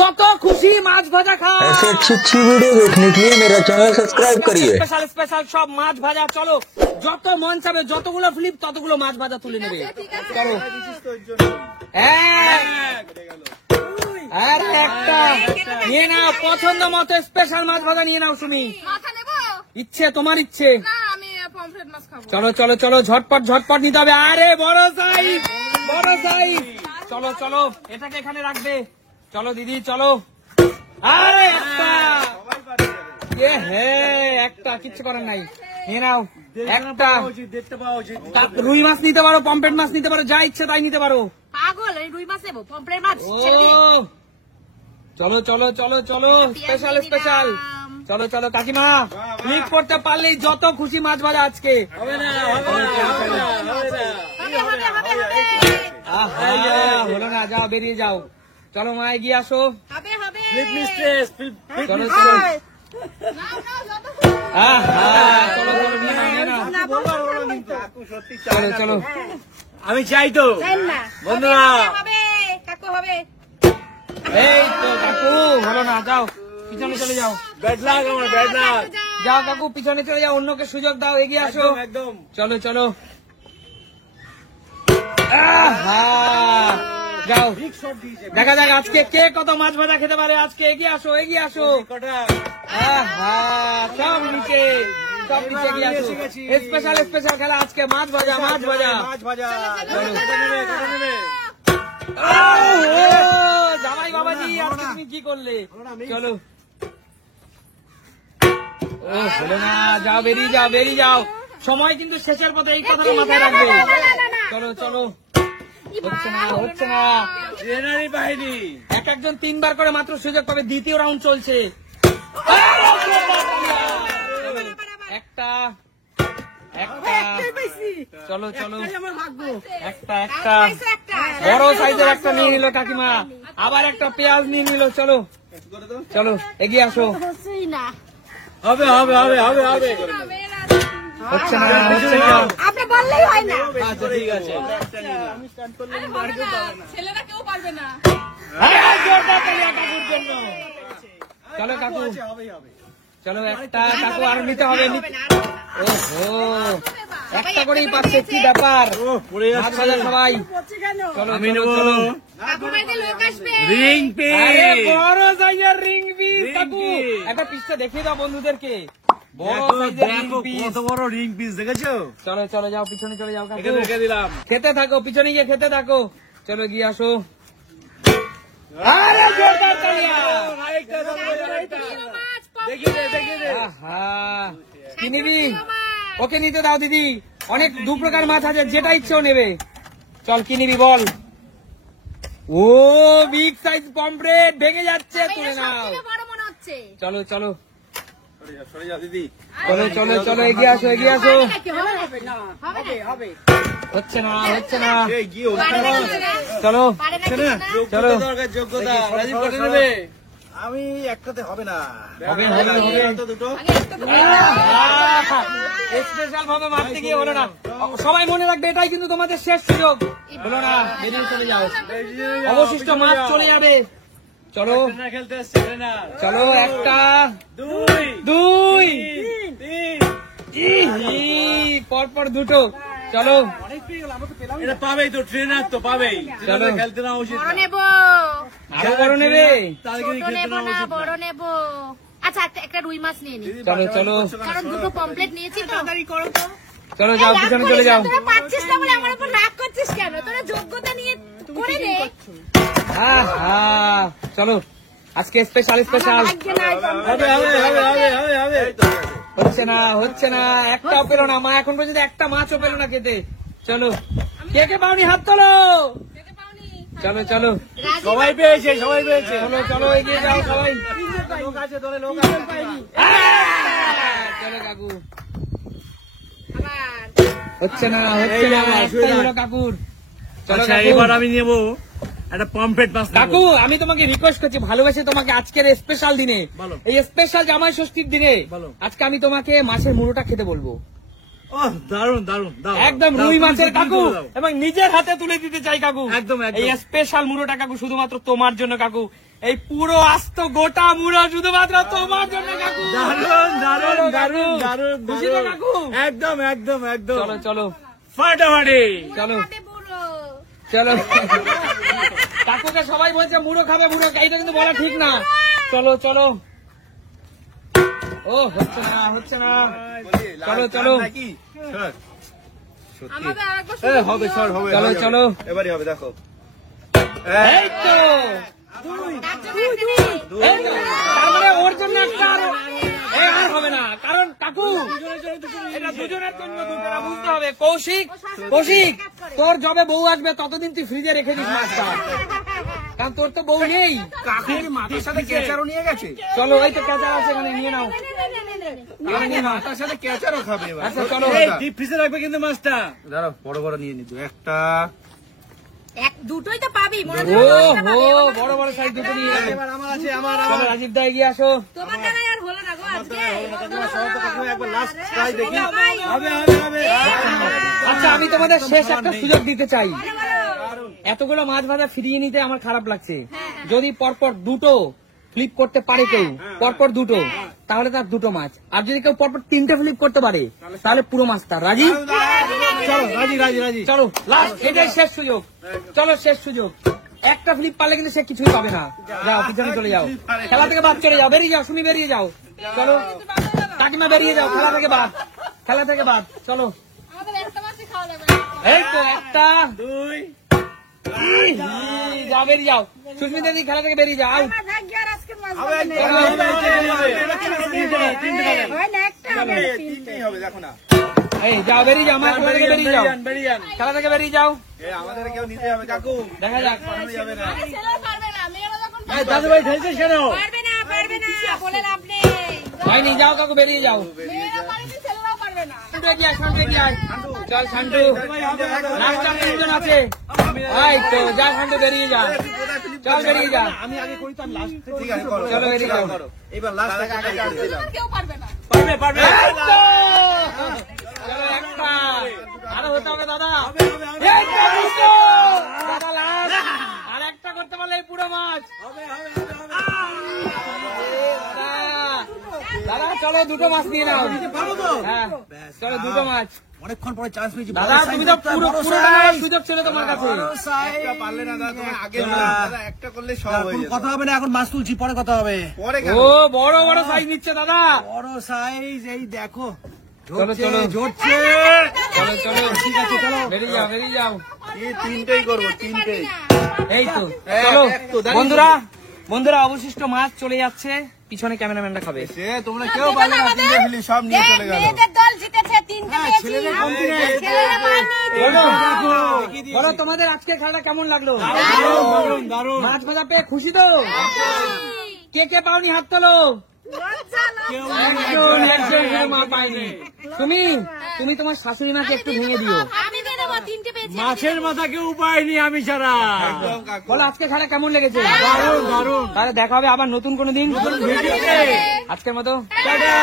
যত খুশি মাছ ভাজা খাও। ऐसे अच्छी अच्छी वीडियो देखने के लिए मेरा चैनल सब्सक्राइब करिए। স্পেশাল স্পেশাল সব মাছ ভাজা। চলো যত মন চাবে যতগুলো ফ্লিপ ততগুলো মাছ ভাজা তুলে নেবে। চলো আর একটা নিয়ে নাও, পছন্দ মতো স্পেশাল মাছ ভাজা নিয়ে নাও। সুমি ইচ্ছে, তোমার ইচ্ছে। চলো চলো চলো, ঝটপট ঝটপট নিতে হবে। আরে বড় সাইজ, বড় সাইজ। চলো চলো, এটাকে এখানে রাখবে। চলো দিদি চলো। আরে একটা, একটা কিচ্ছু করার নাই, নিয়ে নাও একটা। রুই মাছ নিতে পারো, পমফ্রেট মাছ নিতে পারো, যা ইচ্ছে তাই নিতে পারো। পাগল, এই রুই মাছ নেবো, পমফ্রেট মাছ। চলো চলো চলো চলো, স্পেশাল স্পেশাল। চলো চলো কাকিমা, ক্লিক করতে পারলেই যত খুশি মাছ ভাজা আজকে। হলো না, যাও বেরিয়ে যাও। চলো মা এগিয়ে আসো। চলো চলো, চলো চলো। আমি চাই তো বন্ধুরা, কাকু হবে। এই তো কাকু, হলো না, যাও পিছনে চলে যাও। ব্যাড লাক, আমার ব্যাড লাক। যাও কাকু পিছনে চলে যাও, অন্যকে সুযোগ দাও, এগিয়ে আসো। একদম চলো চলো। যাও, দেখা যাক আজকে কে কত মাছ ভাজা খেতে পারে আজকে। এগিয়ে আসো, এগিয়ে আসো। সব নিচে, সব নিচে এগিয়ে আসো। স্পেশাল স্পেশাল খেলা আজকে, মাছ ভাজা, মাছ ভাজা, মাছ ভাজা। জামাই বাবাজি আজকে তুমি কি করলে? চলো। ও হলো না, যাও বেরিয়ে যাও, বেরিয়ে যাও। সময় কিন্তু শেষের পথে, এই কথাটা মাথায় রাখবে। চলো চলো, হচ্ছে না, হচ্ছে না। বাহিনী এক একজন তিনবার করে মাত্র সুযোগ পাবে, দ্বিতীয় রাউন্ড চলছে। একটা একটা, চলো চলো, একটা একটা বড় সাইজের একটা নিয়ে নিল কাকিমা, আবার একটা পেঁয়াজ নিয়ে নিল। চলো চলো এগিয়ে আসো। হবে হবে হবে হবে হবে। হচ্ছে না, হচ্ছে না। আপনি বললেই হয় না। আচ্ছা ঠিক আছে, ছেলেরা কেউ পারবে না। জোরদার তালিয়া কাকুর জন্য। চলো কাকু, চলো একটা কাকু, আর নিতে হবে। ওহো, একটা করেই পাচ্ছে, কি ব্যাপার? মাছ ভাজা সবাই। চলো আমি চলো নেবো চলো। Ring piece. আরে বড় সাইজের রিং পিস কাকু, একটা পিসটা দেখিয়ে দাও বন্ধুদেরকে। বড় সাইজের রিং পিস, কত বড় রিং পিস দেখেছো? চলো চলো, যাও পিছনে চলে যাও কাকু। এখানে রেখে দিলাম। খেতে থাকো, পিছনে গিয়ে খেতে থাকো। চলো গিয়ে আসো। আরে জোরদার তালিয়া। আরেকটা দাও, আরেকটা। দেখিয়ে দে, দেখিয়ে দে। আহা, কি নিবি? ওকে নিতে দাও দিদি, অনেক দু প্রকার মাছ আছে, যেটা ইচ্ছেও নেবে। চল কি নিবি বল। ও বিগ সাইজ পমফ্রেট, ভেঙে যাচ্ছে, তুলে নাও। বড় মনে হচ্ছে। চলো চলো সরে যাও দিদি। চলো চলো চলো, এগিয়ে আসো, এগিয়ে আসো। হবে। হচ্ছে না, হচ্ছে না। এই কি হচ্ছে? চলো চলো। যোগ্যতা দরকার, যোগ্যতা। রাজীব কত নেবে? আমি একটাতে হবে না, হবে হবে হবে। তো দুটো। স্পেশাল ভাবে মারতে গিয়ে হলো না। সবাই মনে রাখবে, এটাই কিন্তু তোমাদের শেষ সুযোগ। হলো না, বেরিয়ে চলে যাও। অবশিষ্ট মাছ চলে যাবে। চলো ট্রেনার খেলতে এসছে, ট্রেনার। চলো, একটা দুই দুই, তিন। পরপর দুটো। চলো এটা পাবেই তো, ট্রেনার তো পাবেই। চলো। ট্রেনার খেলতে না উচিত বড় না। নেবো, আরো বড় নেবে। তাদেরকে ছোট খেলতে নেবো না না, উচিত বড় না। নেবো। আচ্ছা একটা রুই মাছ নিয়ে নি, চলো চলো কারণ দুটো পমফ্রেট নিয়েছি তো। চলো, যাও পিছনে চলে যাও। তোরা পাচ্ছিস না বলে আমার উপর রাগ করছিস কেন? তোরা যোগ্যতা নিয়ে করে নে। চলো আজকে স্পেশাল স্পেশাল। হবে হবে হবে হবে হবে হবে। হচ্ছে না, হচ্ছে না, একটাও পেলো না মা, এখন পর্যন্ত একটা মাছও পেলো না খেতে। চলো কে কে পাওনি হাত তোলো। চলো চলো, সবাই পেয়েছে, সবাই পেয়েছে। চলো চলো, এগিয়ে যাও সবাই। লোক আছে, দলে লোক আছে। চলো কাকু, আবার হচ্ছে না, হচ্ছে না, একটাই হলো কাকুর। চলো আচ্ছা কাকু। এবার আমি নেবো একটা পমফ্রেট মাছ নেবো। কাকু আমি তোমাকে রিকোয়েস্ট করছি, ভালোবেসে তোমাকে আজকের স্পেশাল দিনে, বলো। এই স্পেশাল জামাই ষষ্ঠীর দিনে বলো। আজকে আমি তোমাকে মাছের মুড়োটা খেতে বলবো। ওহ দারুন দারুন, দাও। একদম দাও, রুই তুমি মাছের তো কাকু, তুলে দাও। এবং নিজের হাতে তুলে দিতে চাই কাকু। একদম, একদম। এই স্পেশাল মুড়োটা কাকু শুধুমাত্র তোমার জন্য কাকু। এই পুরো আস্ত গোটা মুড়ো শুধুমাত্র তোমার জন্য কাকু। দারুণ দারুণ দারুণ দারুণ খুশি তো কাকু? একদম একদম একদম চলো চলো ফাটাফাটি। চলো বুড়ো চলো কাকুকে সবাই বলছে মুড়ো খাবে মুড়ো, এইটা কিন্তু বলা ঠিক না। চলো চলো, ও হচ্ছে না হচ্ছে না, চলো চলো নাকি সর। সত্যি আমাদের আরেকবার হবে সর হবে চলো হবে, চলো। এবারই হবে দেখো। এই তো এই তো। তার মানে ওর জন্য একটা আর হবে না, কারণ কাকু এটা দুজনের জন্য দুজনা বুঝতে হবে। কৌশিক কৌশিক, তোর যবে বউ আসবে ততদিন তুই ফ্রিজে রেখে দিস মাছটা, কারণ তোর তো বউ নেই। কাকু কি মাথার সাথে কেচারও নিয়ে গেছে? চলো এই তো কেঁচা আছে এখানে, নিয়ে নাও। মাথার সাথে কেচারও খাবে এবার। আচ্ছা চলো, এই ডিপ ফ্রিজে রাখবে কিন্তু মাছটা। দাঁড়াও বড় বড় নিয়ে নিত একটা। দুটোই তো পাবি মনে ও হো বড় বড় সাইজ দুটো নিয়ে এসো। এবার আমার আছে আমার। চলো রাজীব দা এগিয়ে আসো। তোমার দ্বারা আর হলো না গো আজকে একবার লাস্ট ট্রাই দেখি। হবে হবে হবে। আচ্ছা আমি তোমাদের শেষ একটা সুযোগ দিতে চাই। এতগুলো মাছ ভাজা ফিরিয়ে নিতে আমার খারাপ লাগছে, যদি পরপর দুটো ফ্লিপ করতে পারে কেউ, পরপর দুটো, তাহলে তার দুটো মাছ। আর যদি কেউ পরপর তিনটে ফ্লিপ করতে পারে তাহলে পুরো মাছ তার। রাজি? চলো রাজি রাজি রাজি। চলো লাস্ট, এটাই শেষ সুযোগ। চলো শেষ সুযোগ। একটা ফ্লিপ পারলে কিন্তু সে কিছুই পাবে না। যাও পিছনে চলে যাও, খেলা থেকে বাদ চলে যাও, বেরিয়ে যাও, সুমি বেরিয়ে যাও। চলো কাকিমা বেরিয়ে যাও, খেলা থেকে বাদ, খেলা থেকে বাদ। চলো আমাদের একটা মাছই খাওয়া যাবে এই তো একটা, দুই যাও বেরিয়ে যাও। সুস্মিতা দি খেলা থেকে বেরিয়ে যাও। আমার ভাগ্য আর আজকে মাছ হবে, হবে না। হয় না একটা হবে তিনটেই হবে দেখো না। এই যাও বেরিয়ে যাও, আমার খেলা থেকে বেরিয়ে যাও, বেরিয়ান। খেলা থেকে বেরিয়ে যাও। আমাদের কেউ নিতে হবে কাকু। দেখা যাক। পাঠানো যাবে না। ছেলেরা পারবে না, মেয়েরা যখন এই দাদু ভাই ঠেলছিস কেন? পারবে না বলে লাভ নেই। হয়নি, যাও কাকু বেরিয়ে যাও। মেয়েরা পারবে, ছেলেরাও পারবে না। শান্টু এগিয়ে আয়, শান্টু এগিয়ে আয়। চল শান্টু, লাস্ট তিনজন আছে। এই তো যা শান্টু বেরিয়ে যা, চল বেরিয়ে যা। আমি আগে করি তো লাস্ট। ঠিক আছে করো। চলো, বেরিয়ে যাও। করো। এবার লাস্ট আগে দিলাম। কেউ পারবে না। পারবে পারবে। এই তো! চলো একটা, আরো হতে হবে দাদা। এই তো দুটো! দাদা last। আর একটা করতে পারলে এই পুরো মাছ। দাদা চলো দুটো মাছ নিয়ে নাও। হ্যাঁ চলো দুটো মাছ। অনেকক্ষণ পরে চান্স পেয়েছি। দাদা তুমি তো পুরো পুরোটা নেওয়ার সুযোগ ছিল তোমার কাছে। একটা পারলে না দাদা, তোমার আগে দাদা একটা করলে সব হয়ে যেত। কথা হবে না, এখন মাছ তুলছি, পরে কথা হবে। পরে কেন? ও বড় বড় সাইজ নিচ্ছে দাদা। বড় সাইজ এই দেখো। চলো চলো ঝরছে। চলো চলো, ঠিক আছে চলো বেরিয়ে যাও বেরিয়ে যাও। এই তিনটেই করবো, তিনটেই। এই তো এক, চলো এক তো, দাঁড়িয়ে বন্ধুরা, বন্ধুরা অবশিষ্ট মাছ চলে যাচ্ছে, পিছনে ক্যামেরাম্যানরা খাবে। সে তোমরা কেউ পারলে না, তিনটে ফিলি সব নিয়ে চলে গেল। মেয়েদের দল জিতেছে, তিনটে পেয়েছি। ছেলেদের কমতি নেই। ছেলেরা পারেনি। বলো দেখো। বলো তোমাদের আজকের খেলাটা কেমন লাগলো? দারুণ দারুণ। মাছ ভাজা পেয়ে খুশি তো? কে কে পাওনি হাত তোলো। লজ্জা লজ্জা। একজন শুধু মা পায়নি। তুমি তোমার শাশুড়ি মাকে একটু ভেঙে দিও। আমি দিয়ে দেবো, তিনটে পেয়েছি। মাছের মাথা কেউ উপায় নেই আমি ছাড়া। একদম কাকু। বলো আজকে খেলা কেমন লেগেছে? দারুণ দারুণ। তাহলে দেখা হবে আবার নতুন কোনো দিন। ভিডিওতে। আজকের মতো টাটা।